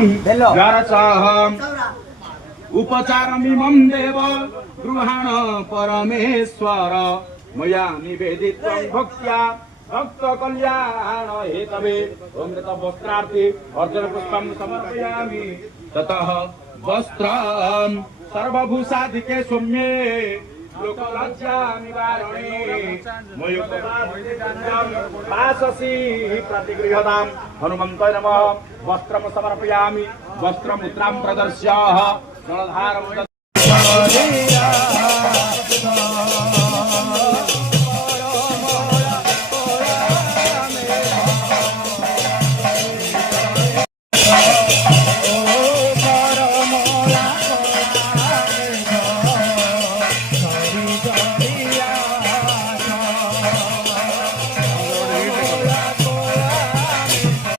गरचहम् उपचारमिमं देव गृहाण परमेश्वर मया निवेदितं भक्त्या भक्त कल्याण हेतवे अमृत वस्त्रार्थे अर्जुन पुष्पं समर्पयामि ततः वस्त्रं सर्वभूषाधिके सौम्ये लोकलज्जा निवारणे मयोपवाससि प्रतिगृहतां हनुमन्ताय नमः वस्त्रं समर्पयामि वस्त्रमुद्रां प्रदर्श्य जलधारं